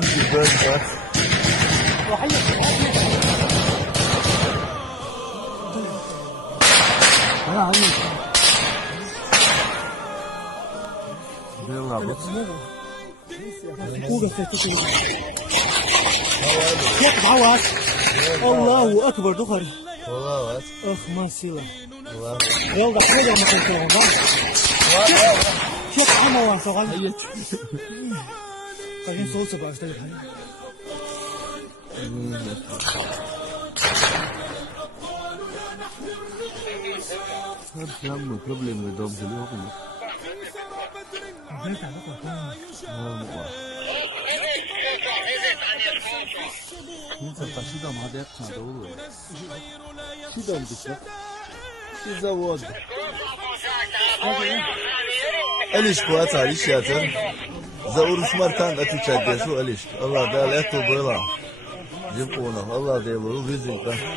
عندي برد. الله اكبر دخل. والله اخ ما سيلا. والله. يلا حاجه ما تنسوها. شوف عمو وصغل. خلينا نصوص بقى اشتغل حاجه. هم problem with dogs اليوم. انت قصيدة ما هذا يقطع دولة. شو ده بدك؟ شو زود؟ أليش كوات عليش يا ترى؟ زور شمرتان أتوشاد شو أليش؟ الله ده لا تبغى. جبونه الله ده يبغى بيزيد.